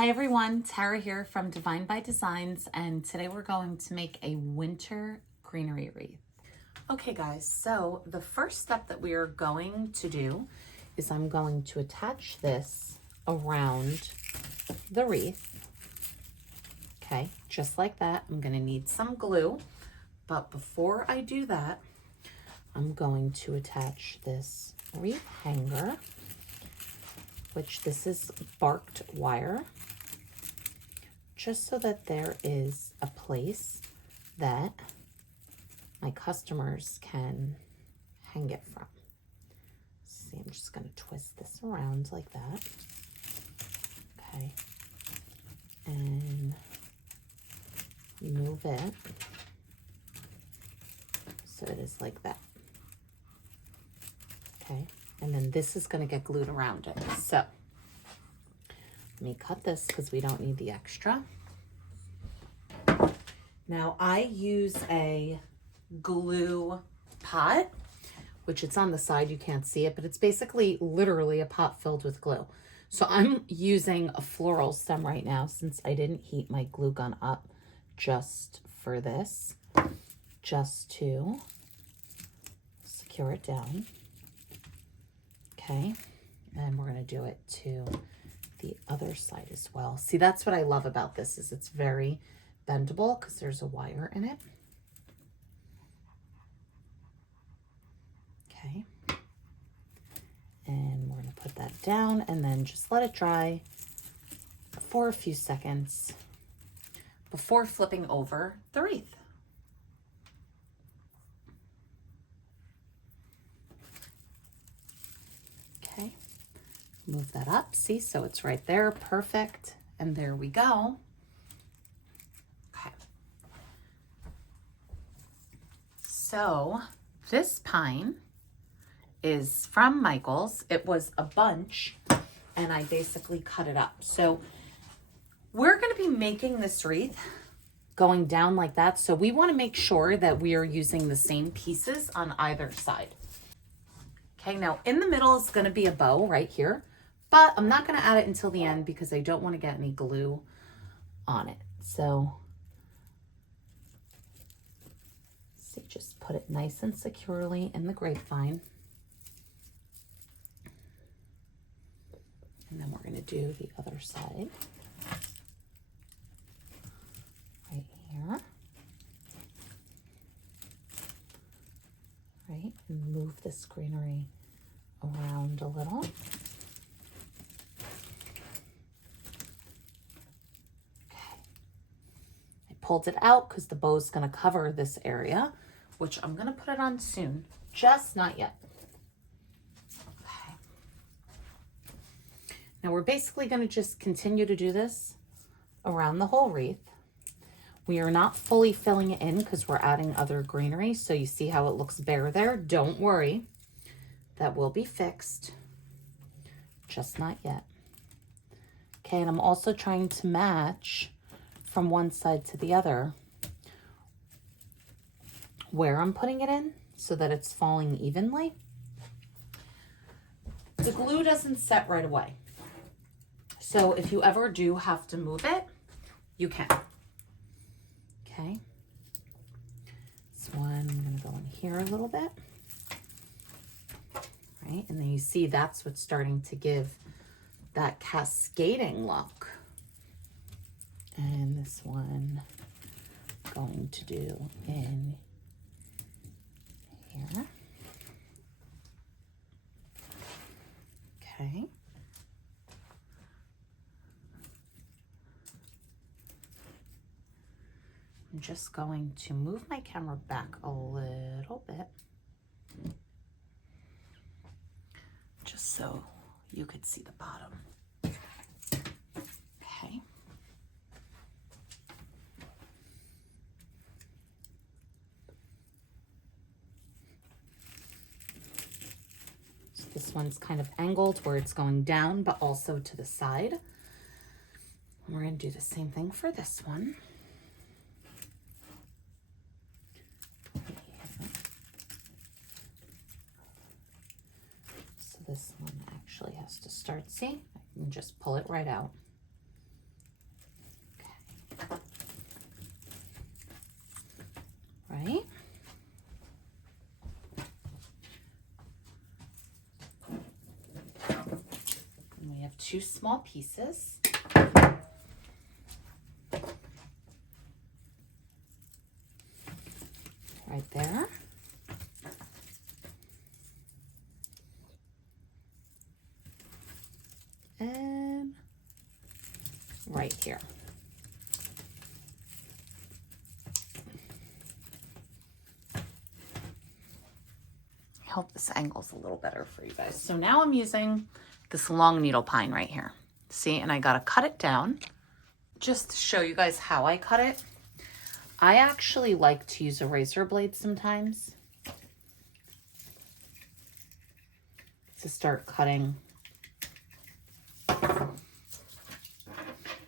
Hi everyone, Tara here from Divine by Designs, and today we're going to make a winter greenery wreath. Okay guys, so the first step that we are going to do is I'm going to attach this around the wreath. Okay, just like that. I'm going to need some glue, but before I do that, I'm going to attach this wreath hanger, which this is barked wire, just so that there is a place that my customers can hang it from. See, I'm just going to twist this around like that. Okay. And move it so it is like that. Okay. And then this is going to get glued around it. So let me cut this because we don't need the extra. Now I use a glue pot, which it's on the side, you can't see it, but it's basically literally a pot filled with glue. So I'm using a floral stem right now since I didn't heat my glue gun up just for this, just to secure it down. Okay, and we're going to do it to the other side as well. See, that's what I love about this, is it's very bendable because there's a wire in it. Okay, and we're going to put that down and then just let it dry for a few seconds before flipping over the wreath. Okay, move that up. See, so it's right there. Perfect. And there we go. Okay. So this pine is from Michael's. It was a bunch and I basically cut it up. So we're going to be making this wreath going down like that. So we want to make sure that we are using the same pieces on either side. Okay, now in the middle is going to be a bow right here, but I'm not going to add it until the end because I don't want to get any glue on it. So see, just put it nice and securely in the grapevine. And then we're going to do the other side right here. Right, and move this greenery around a little. Okay. I pulled it out because the bow is going to cover this area, which I'm going to put it on soon, just not yet. Okay. Now we're basically going to just continue to do this around the whole wreath. We are not fully filling it in because we're adding other greenery. So you see how it looks bare there? Don't worry. That will be fixed. Just not yet. Okay, and I'm also trying to match from one side to the other where I'm putting it in so that it's falling evenly. The glue doesn't set right away. So if you ever do have to move it, you can. Okay, this one, I'm going to go in here a little bit, right? And then you see that's what's starting to give that cascading look. And this one, going to do in here. Okay. I'm just going to move my camera back a little bit, just so you could see the bottom. Okay. So this one's kind of angled where it's going down, but also to the side. And we're going to do the same thing for this one. This one actually has to start, see, I can just pull it right out. have 2 small pieces. Right there. And right here. I hope this angle's a little better for you guys. So now I'm using this long needle pine right here. See, and I gotta cut it down. Just to show you guys how I cut it, I actually like to use a razor blade sometimes to start cutting.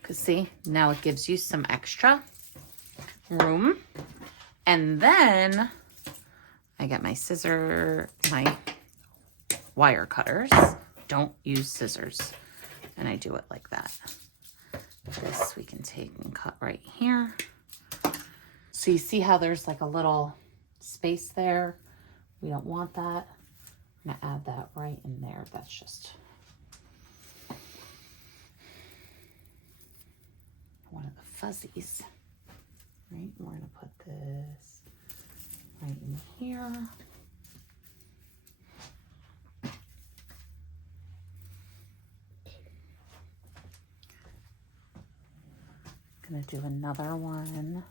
Because see, now it gives you some extra room. And then I get my my wire cutters. Don't use scissors. And I do it like that. This we can take and cut right here. So you see how there's like a little space there? We don't want that. I'm gonna add that right in there. That's just one of the fuzzies. Right, we're gonna put this right in here. Gonna do another one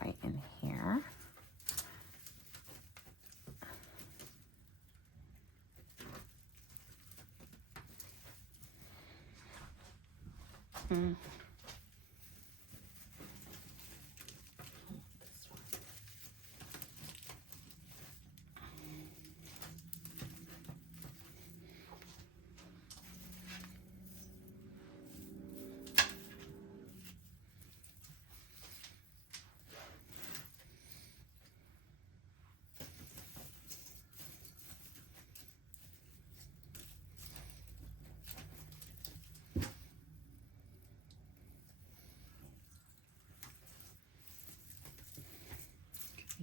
right in here.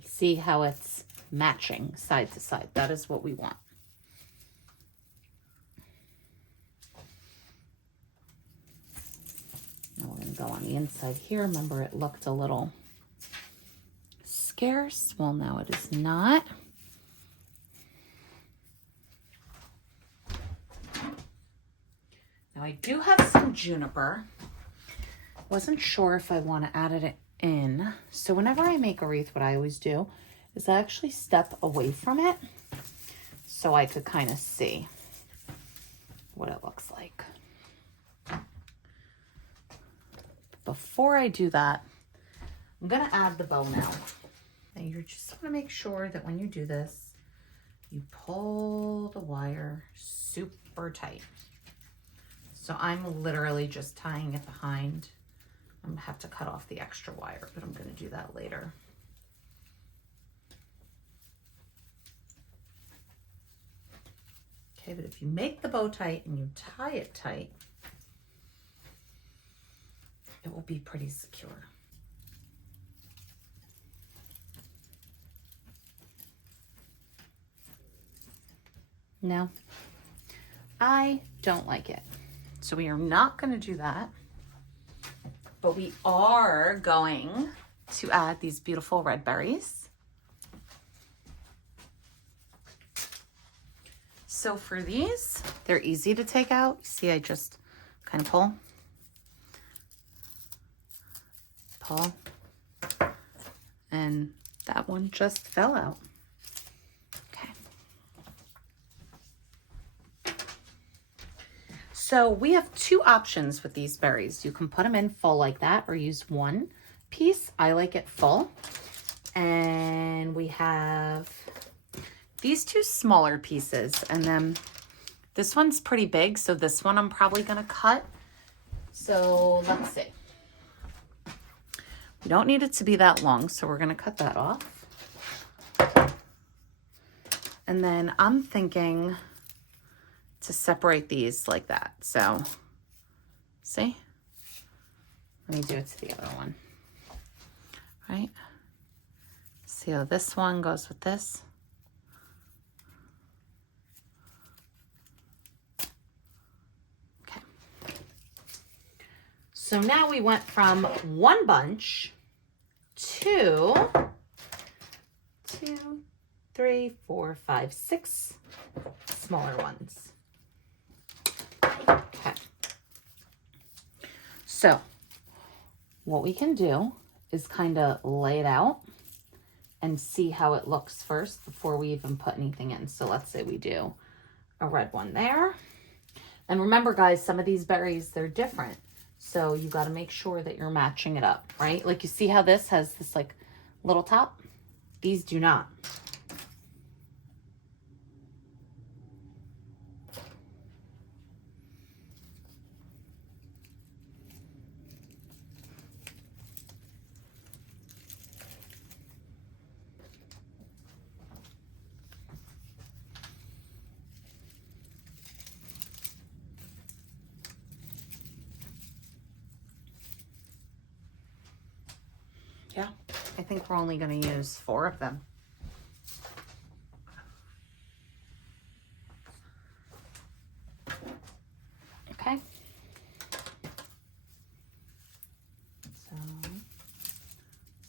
See how it's matching side to side. That is what we want. Now we're going to go on the inside here. Remember, it looked a little scarce. Well, now it is not. Now I do have some juniper. Wasn't sure if I want to add it in. So whenever I make a wreath, what I always do is I actually step away from it so I could kind of see what it looks like. Before I do that, I'm going to add the bow now. And you just want to make sure that when you do this, you pull the wire super tight. So I'm literally just tying it behind. I'm gonna have to cut off the extra wire, but I'm gonna do that later. Okay, but if you make the bow tight and you tie it tight, it will be pretty secure. No, I don't like it. So we are not gonna do that. But we are going to add these beautiful red berries. So for these, they're easy to take out. See, I just kind of pull, and that one just fell out. So we have 2 options with these berries. You can put them in full like that or use one piece. I like it full. And we have these 2 smaller pieces. And then this one's pretty big. So this one I'm probably going to cut. So let's see. We don't need it to be that long. So we're going to cut that off. And then I'm thinking to separate these like that. So, see? Let me do it to the other one. Right? See how this one goes with this? So now we went from one bunch to 2, 3, 4, 5, 6 smaller ones. Okay. So what we can do is kind of lay it out and see how it looks first before we even put anything in. So let's say we do a red one there. And remember, guys, some of these berries, they're different. So you got to make sure that you're matching it up, right? Like you see how this has this like little top? These do not. Yeah, I think we're only going to use 4 of them. Okay. So, let's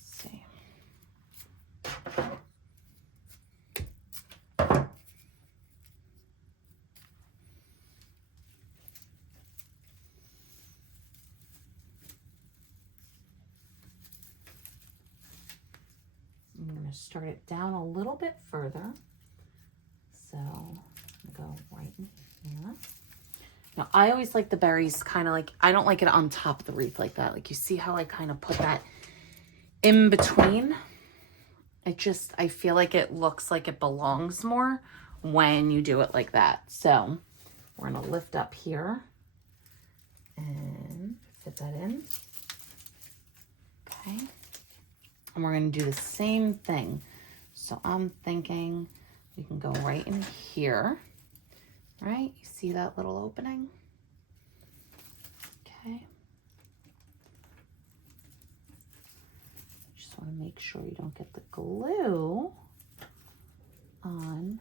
see. I'm going to start it down a little bit further. So I'm going to go right in here. Now, I always like the berries kind of like, I don't like it on top of the wreath like that. Like you see how I kind of put that in between? I feel like it looks like it belongs more when you do it like that. So we're going to lift up here and fit that in. Okay. And we're going to do the same thing. So I'm thinking we can go right in here, right? You see that little opening? Okay. Just want to make sure you don't get the glue on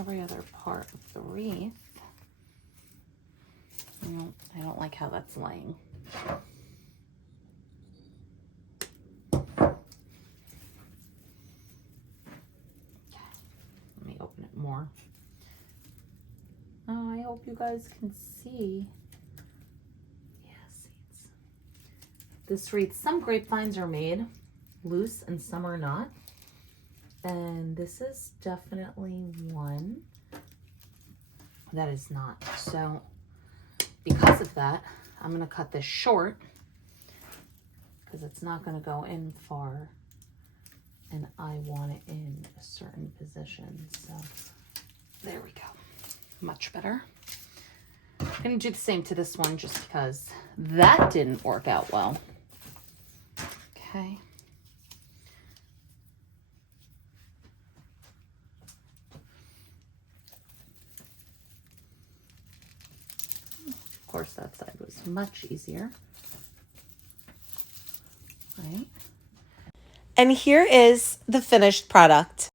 every other part of the wreath. I don't like how that's laying. Okay, let me open it more. Oh, I hope you guys can see. Yeah, seeds. This wreath, some grapevines are made loose and some are not. And this is definitely one that is not. So because of that, I'm going to cut this short because it's not going to go in far and I want it in a certain position. So there we go. Much better. I'm going to do the same to this one just because that didn't work out well. Okay. Of course, that side was much easier. Right. And here is the finished product.